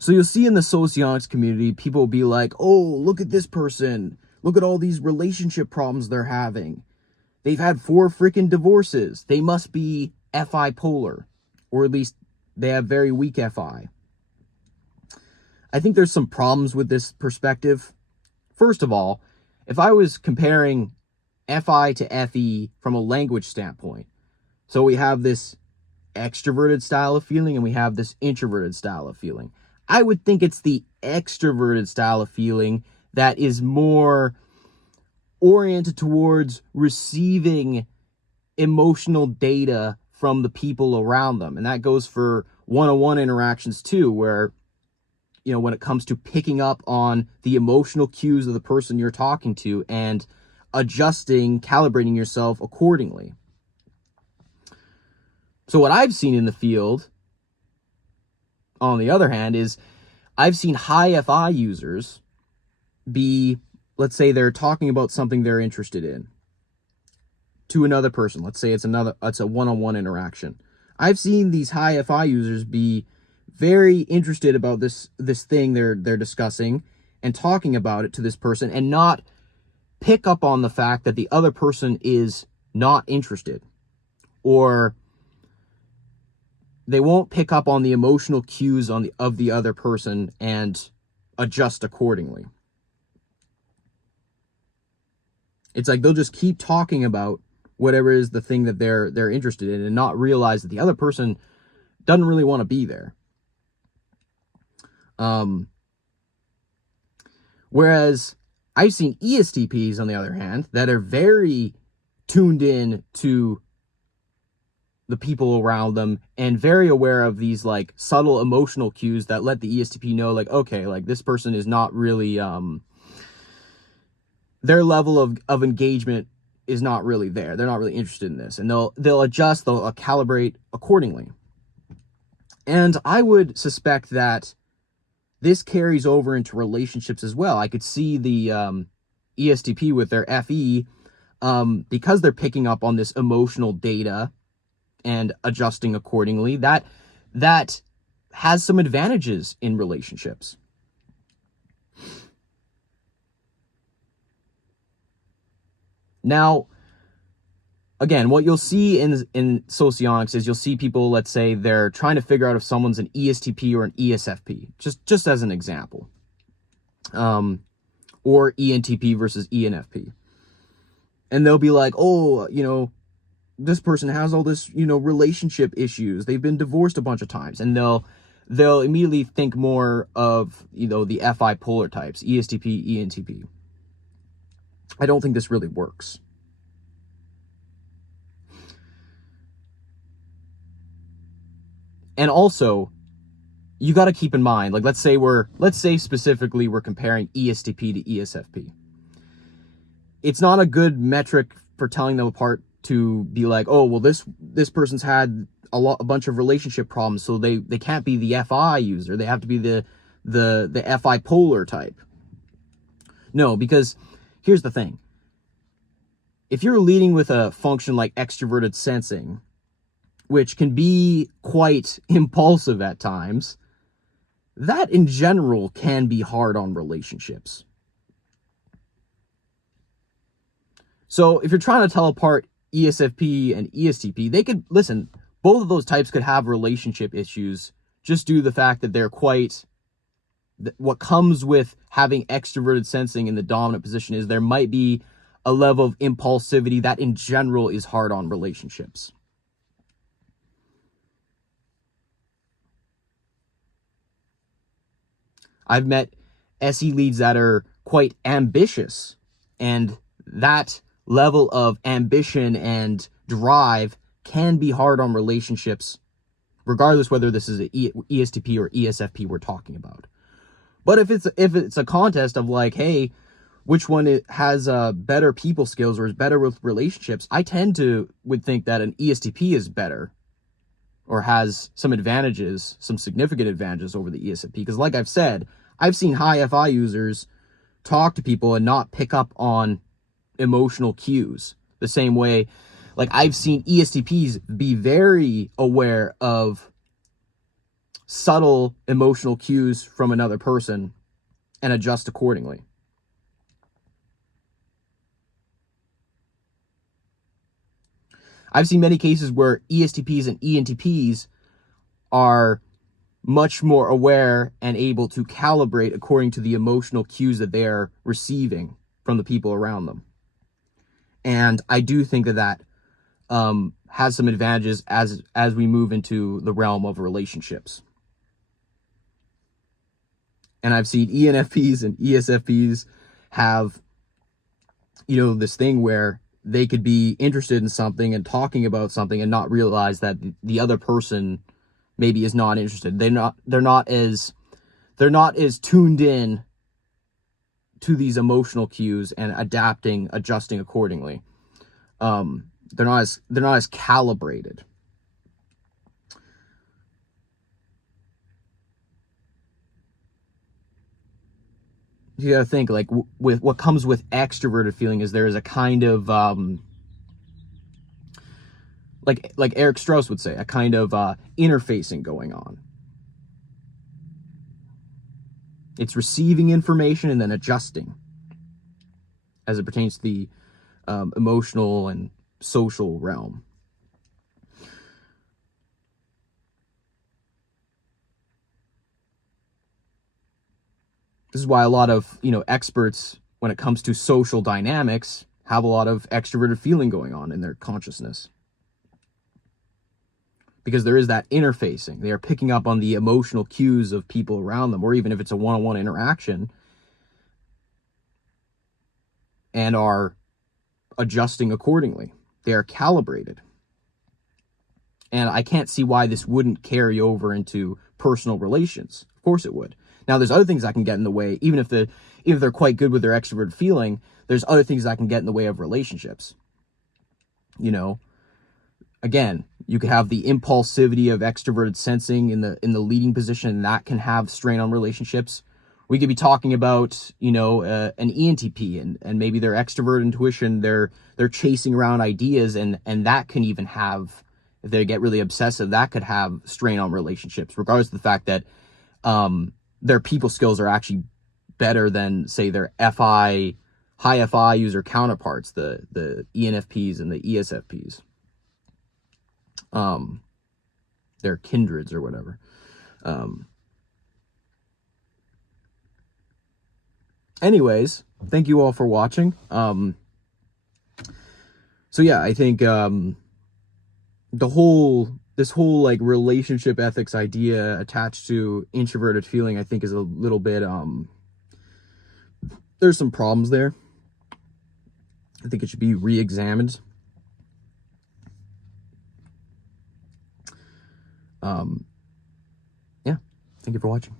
So you'll see in the socionics community, people will be like, oh, look at this person. Look at all these relationship problems they're having. They've had 4 freaking divorces. They must be FI polar, or at least they have very weak FI. I think there's some problems with this perspective. First of all, if I was comparing FI to FE from a language standpoint, so we have this extroverted style of feeling and we have this introverted style of feeling. I would think it's the extroverted style of feeling that is more oriented towards receiving emotional data from the people around them. And that goes for one-on-one interactions too, where, you know, when it comes to picking up on the emotional cues of the person you're talking to and adjusting, calibrating yourself accordingly. So what I've seen in the field, on the other hand, is I've seen high FI users be, let's say they're talking about something they're interested in to another person. Let's say it's a one-on-one interaction. I've seen these high FI users be very interested about this thing they're discussing and talking about it to this person, and not pick up on the fact that the other person is not interested, or they won't pick up on the emotional cues of the other person and adjust accordingly. It's like they'll just keep talking about whatever is the thing that they're interested in, and not realize that the other person doesn't really want to be there. Whereas I've seen ESTPs, on the other hand, that are very tuned in to the people around them and very aware of these like subtle emotional cues that let the ESTP know, like, okay, like this person is not really, their level of engagement is not really there. They're not really interested in this, and they'll adjust, they'll calibrate accordingly. And I would suspect that this carries over into relationships as well. I could see the ESTP with their FE, because they're picking up on this emotional data and adjusting accordingly, that has some advantages in relationships. Now, again, what you'll see in socionics is you'll see people, let's say they're trying to figure out if someone's an ESTP or an ESFP, just as an example, or ENTP versus ENFP. And they'll be like, oh, you know, this person has all this, you know, relationship issues. They've been divorced a bunch of times. And they'll immediately think more of, you know, the FI polar types, ESTP, ENTP. I don't think this really works. And also, you got to keep in mind, like, let's say specifically we're comparing ESTP to ESFP. It's not a good metric for telling them apart to be like, oh, well, this person's had a bunch of relationship problems, so they can't be the FI user. They have to be the FI polar type. No, because here's the thing. If you're leading with a function like extroverted sensing, which can be quite impulsive at times, that in general can be hard on relationships. So if you're trying to tell apart ESFP and ESTP, they could, listen, both of those types could have relationship issues just due to the fact that they're quite, what comes with having extroverted sensing in the dominant position is there might be a level of impulsivity that in general is hard on relationships. I've met SE leads that are quite ambitious, and that level of ambition and drive can be hard on relationships, regardless whether this is an ESTP or ESFP we're talking about. But if it's a contest of like, hey, which one has better people skills or is better with relationships, I would think that an ESTP is better or has some advantages, some significant advantages over the ESFP. Because like I've said, I've seen high FI users talk to people and not pick up on emotional cues the same way. Like I've seen ESTPs be very aware of subtle emotional cues from another person and adjust accordingly. I've seen many cases where ESTPs and ENTPs are much more aware and able to calibrate according to the emotional cues that they are receiving from the people around them. And I do think that has some advantages as we move into the realm of relationships. And I've seen ENFPs and ESFPs have, this thing where they could be interested in something and talking about something and not realize that the other person maybe is not interested. They're not as tuned in to these emotional cues and adjusting accordingly. They're not as calibrated. You gotta think, like, with what comes with extroverted feeling is there is a kind of like Eric Strauss would say, a kind of interfacing going on. It's receiving information and then adjusting as it pertains to the emotional and social realm. This is why a lot of, experts, when it comes to social dynamics, have a lot of extroverted feeling going on in their consciousness. Because there is that interfacing. They are picking up on the emotional cues of people around them, or even if it's a one-on-one interaction, and are adjusting accordingly. They are calibrated. And I can't see why this wouldn't carry over into personal relations. Of course it would. Now, there's other things that can get in the way, even if they're quite good with their extroverted feeling, there's other things that can get in the way of relationships. Again, you could have the impulsivity of extroverted sensing in the leading position, and that can have strain on relationships. We could be talking about, an ENTP and maybe their extrovert intuition, they're chasing around ideas, and that can even have, if they get really obsessive, that could have strain on relationships, regardless of the fact that their people skills are actually better than, say, their high FI user counterparts, the ENFPs and the ESFPs. Their kindreds or whatever. Anyways, thank you all for watching. So yeah, I think this whole like relationship ethics idea attached to introverted feeling, I think, is a little bit there's some problems there. I think it should be re-examined. Yeah, thank you for watching.